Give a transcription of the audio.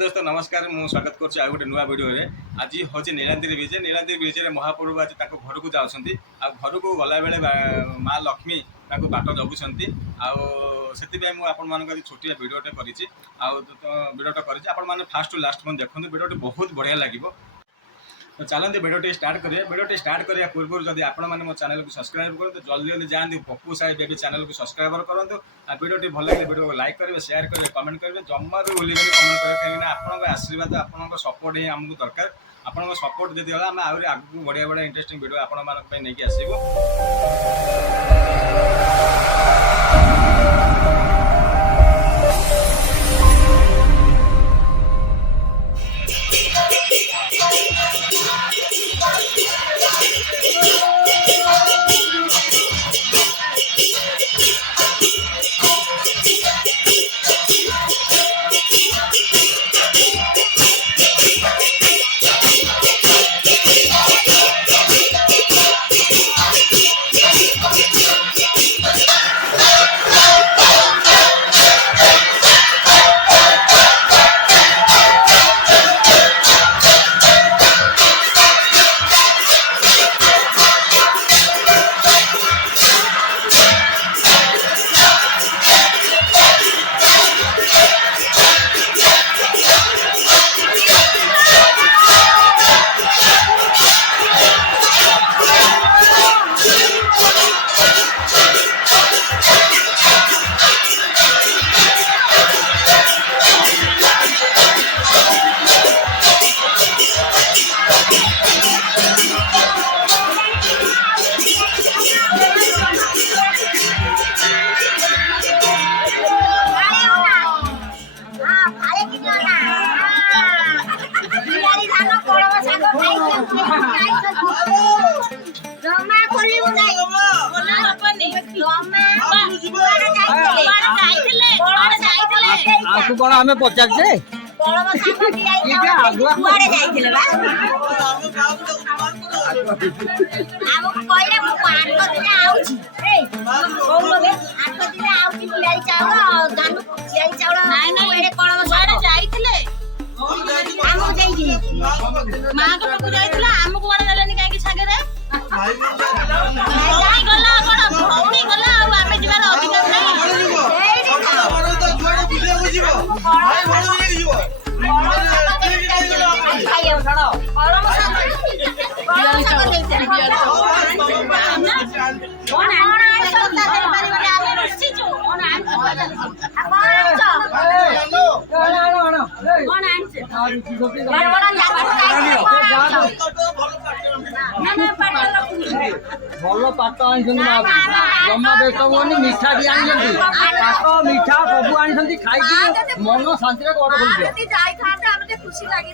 दोस्तों नमस्कार मु स्वागत कर गोटे नुआ वीडियो रे आज हूँ नीलाद्री ब्रिज रे महाप्रभु आज घर को जाऊँगी घर को गला बेले माँ लक्ष्मी बाट जगुंट मुझे छोटिया वीडियोटे वीडियोटा कर फास्ट टू लास्ट मन देखते वीडियो बहुत बढ़िया लगे। तो चलते वीडियो स्टार्ट करें। वीडियो स्टार्ट करने पूर्व जब आप मो चैनल को सब्सक्राइब करें जल्दी जल्दी जाते पप्पू साई बेबी चैनल को सब्सक्राइब करूँ। वीडियो भल लगे वीडियो को लाइक करेंगे शेयर करेंगे कमेंट करेंगे जमा भी भूल कमेंट करेंगे कहीं आप आशीर्वाद आप सपोर्ट ही आमको दरकार। आप सपोर्ट जब आम आहरी आगे बढ़िया बढ़िया इंटरेस्टिंग वीडियो आप नहीं आसबू। आपको कौन हमें पचार से भल पाट आनी जमा व्यस्त हुए मिठा भी आनी पाट मिठा सब आनी खाई मन शांति खुशी लगी